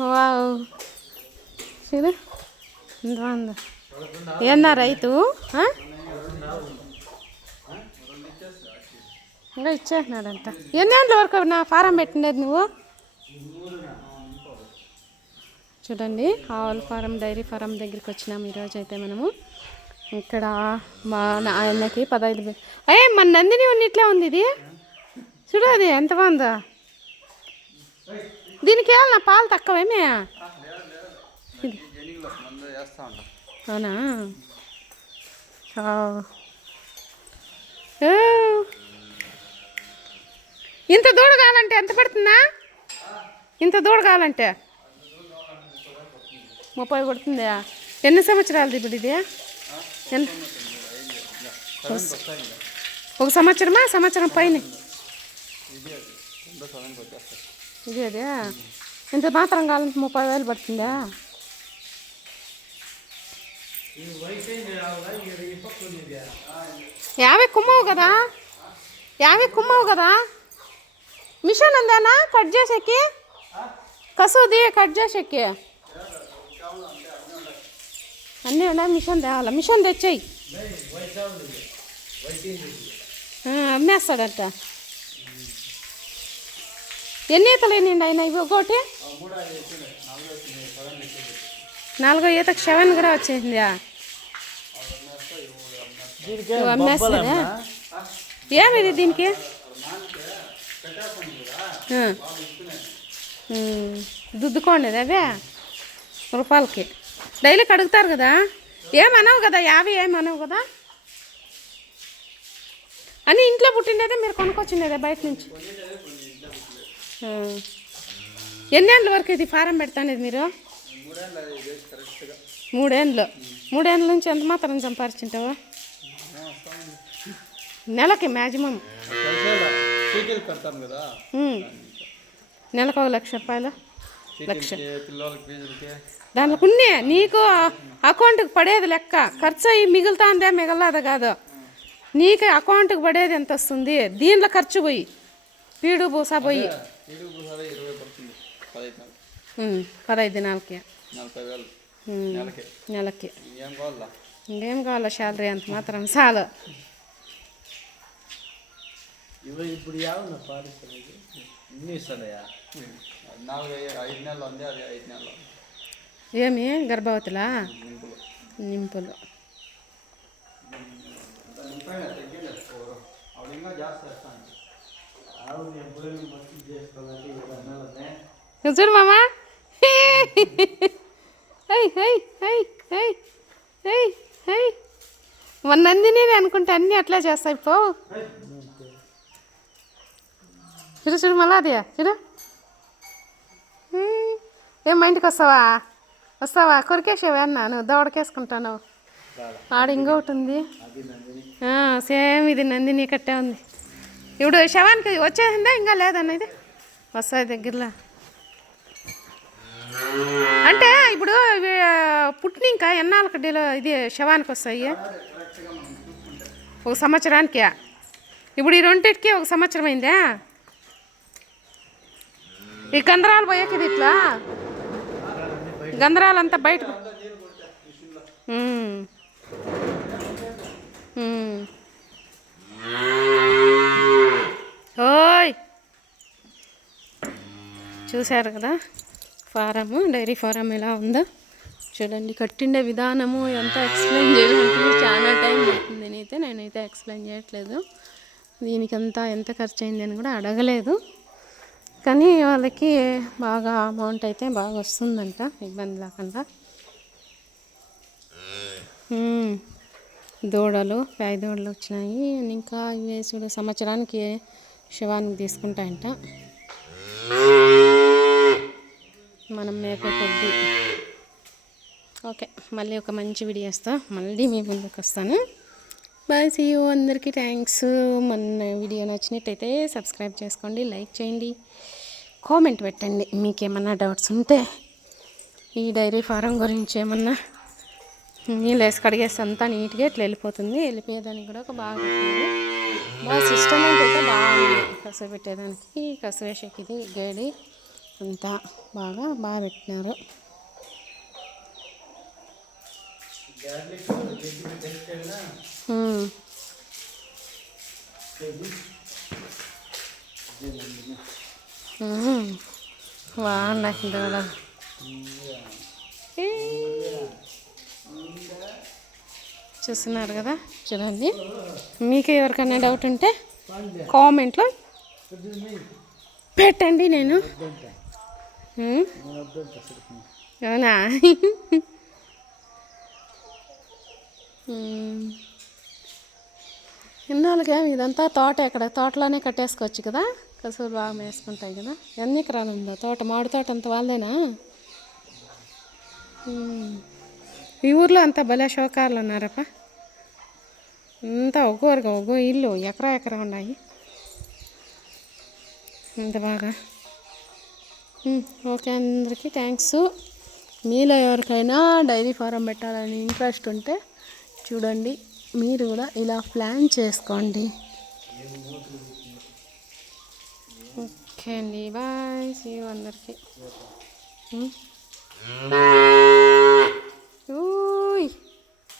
Wow. చూడు. ఎంత బాగుందో ఏమన్నా రైతు? ఇంకా ఇచ్చేస్తున్నాడంట. ఎన్ని గంటల వరకు నా ఫారం పెట్టిండేది నువ్వు? చూడండి ఆవుల ఫారం డైరీ ఫారం దగ్గరికి వచ్చినాము ఈరోజు అయితే మనము. ఇక్కడ మా నా- ఆయనకి పదహైదు వే- అయ్యే మన నందిని ఉన్నట్లే ఉంది ఇది. చూడు అది ఎంత బాగుందా. దీనికి నా పాలు తక్కువేమే అవునా? ఇంత దూడ కావాలంటే ఎంత పడుతుందా? ఇంత దూడ కావాలంటే? ముప్పై పడుతుంది? ఎన్ని సంవత్సరాలది ఇప్పుడు ఇది? ఎంత ఒక సంవత్సరమా? సంవత్సరం పైన. రెండో సమయానికి వచ్చేస్తాయి ఇది అదే? ఇంత మాత్రం కావాలంటే ముప్పై వేలు పడుతుందా? యాభై కుమ్మవు కదా? యాభై కుమ్మవు కదా? మిషన్ ఉందానా? కట్ చేసేకి? కసూది కట్ చేసేకి? అన్నీ ఉన్నాయి మిషన్ తేవాలా? మిషన్ తెచ్చేయి. అమ్మేస్తాడంట. ఎన్ని ఈతలు ఎన్నిండి ఆయన ఇవి ఒకటి నాలుగో ఈతకు సెవెన్ కూడా వచ్చేసిందా. అమ్మేస్తారా ఏమిది దీనికి? దుద్దుకోండి అవే రూపాయలకి. డైలీ కడుగుతారు కదా? ఏమనవు కదా? యాభై ఏమనవు కదా? అని ఇంట్లో పుట్టిండేదే మీరు కొనుక్కొచ్చిండేదే బయట నుంచి. ఎన్ని ఏళ్ళ వరకు ఇది ఫారం పెడతానేది మీరు? మూడేళ్ళు. మూడేళ్ళ నుంచి ఎంత మాత్రం సంపాదించుంటావు? నెలకి మ్యాక్సిమం నెలకు ఒక లక్ష రూపాయలు. లక్ష. చీటీలకి పిల్లలకి దాంట్లో నీకు అకౌంట్కి పడేది లెక్క. ఖర్చు అయ్యి మిగులుతాందే మిగలదు కాదు. నీకు అకౌంట్కి పడేది ఎంత వస్తుంది? దీంట్లో ఖర్చు పోయి పీడు బూసా పోయి. పదహైదు దినాలకి నెలకి. నెలకి. ఇంకేం కావాలా? ఇంకేం కావాలో శాలరీ అంత మాత్రం? చాలు. ఇవి ఇప్పుడు యావన్న పాడిస్తుంది ఇన్ని ఇస్తాడయా నాలుగు ఐ- ఐదు నెలలు ఉంది అది ఐదు నెలలు. ఏమి? గర్భవతులా? నింపులు. ఇంకా చూడు మామా hi hi hi hi hi hi మన నందిని అనుకుంటే అన్నీ అట్లా చేస్తాయి పో. చూడు చూడు మళ్ళా అది చూడు. ఏం మా ఇంటికి వస్తావా? వస్తావా? కొరికేసేవా అన్నాను దవడకేసుకుంటాను ఆడ ఇంకొకటి ఉంది. సేమ్ ఇది నందిని కట్టే ఉంది. ఇప్పుడు శవానికి వచ్చేసిందా? ఇంకా లేదన్న ఇది? వస్తాయి దగ్గరలో. అంటే ఇప్పుడు ఇవి పుట్టినింక ఎన్నాళ్ళకి డీలో ఇది శవానికి వస్తాయి? ఒక సంవత్సరానికి? ఇప్పుడు ఈ రెండింటికి ఒక సంవత్సరం అయిందా? ఈ గంధరాలు పోయాక ఇది ఇట్లా? గంధరాలంతా బయట చూశారు కదా? ఫారము డైరీ ఫారం ఎలా ఉందో. చూడండి కట్టిండే విధానము ఎంత ఎక్స్ప్లెయిన్ చేయాలంటే చాలా టైం పడుతుంది. నేనైతే నేనైతే ఎక్స్ప్లెయిన్ చేయట్లేదు. దీనికంతా ఎంత ఖర్చు అయింది అని కూడా అడగలేదు. కానీ వాళ్ళకి బాగా అమౌంట్ అయితే బాగా వస్తుందంట ఇబ్బంది లేకుండా. దూడలు ప్యాయ్ దూడలు వచ్చినాయి. ఇంకా ఇవి చూడు సంవత్సరానికి శివానికి తీసుకుంటాయంట మనం మేపే కొద్ది. ఓకే మళ్ళీ ఒక మంచి వీడియో వస్తా మళ్ళీ మీ ముందుకు వస్తాను. బాయ్ సీ అందరికీ థ్యాంక్స్ మొన్న వీడియో నచ్చినట్టయితే సబ్స్క్రైబ్ చేసుకోండి లైక్ చేయండి. కామెంట్ పెట్టండి మీకేమన్నా డౌట్స్ ఉంటే. ఈ డైరీ ఫారం గురించి ఏమన్నా? నీళ్ళు వేసి కడిగేస్తే అంతా నీట్గా ఇట్లా వెళ్ళిపోతుంది. వెళ్ళిపోయేదానికి కూడా ఒక బాగా బాగా సిస్టమ్ అంటే అయితే బాగుంది. కసు పెట్టేదానికి కసు వేసేకి ఇది గేడి. అంతా బాగా బాగా పెట్టినారు. బాగున్నాయి దూడలు ఏ. చూస్తున్నారు కదా? చూడండి. మీకు ఎవరికైనా డౌట్ ఉంటే కామెంట్లో పెట్టండి నేను. అవునా? మ్మ్. ఇన్నాళ్ళుగా ఇదంతా తోట ఎక్కడ? తోటలోనే కట్టేసుకోవచ్చు కదా? కసూరు బాగా వేసుకుంటాయి కదా? ఎన్ని ఎకరాలు ఉందో తోట? మామిడి తోట అంత వాళ్ళదేనా? ఈ ఊర్లో అంతా భలే షోకార్లు ఉన్నారప్ప. అంతా ఒక్కోరుగా ఒక్కో ఇల్లు ఎకరా ఎకరా ఉన్నాయి. ఇంత బాగా. ఓకే అందరికీ థ్యాంక్స్ మీలో ఎవరికైనా డైరీ ఫారం పెట్టాలని ఇంట్రెస్ట్ ఉంటే చూడండి మీరు కూడా ఇలా ప్లాన్ చేసుకోండి. ఓకే అండి బాయ్. సీ అందరికీ. ఊ.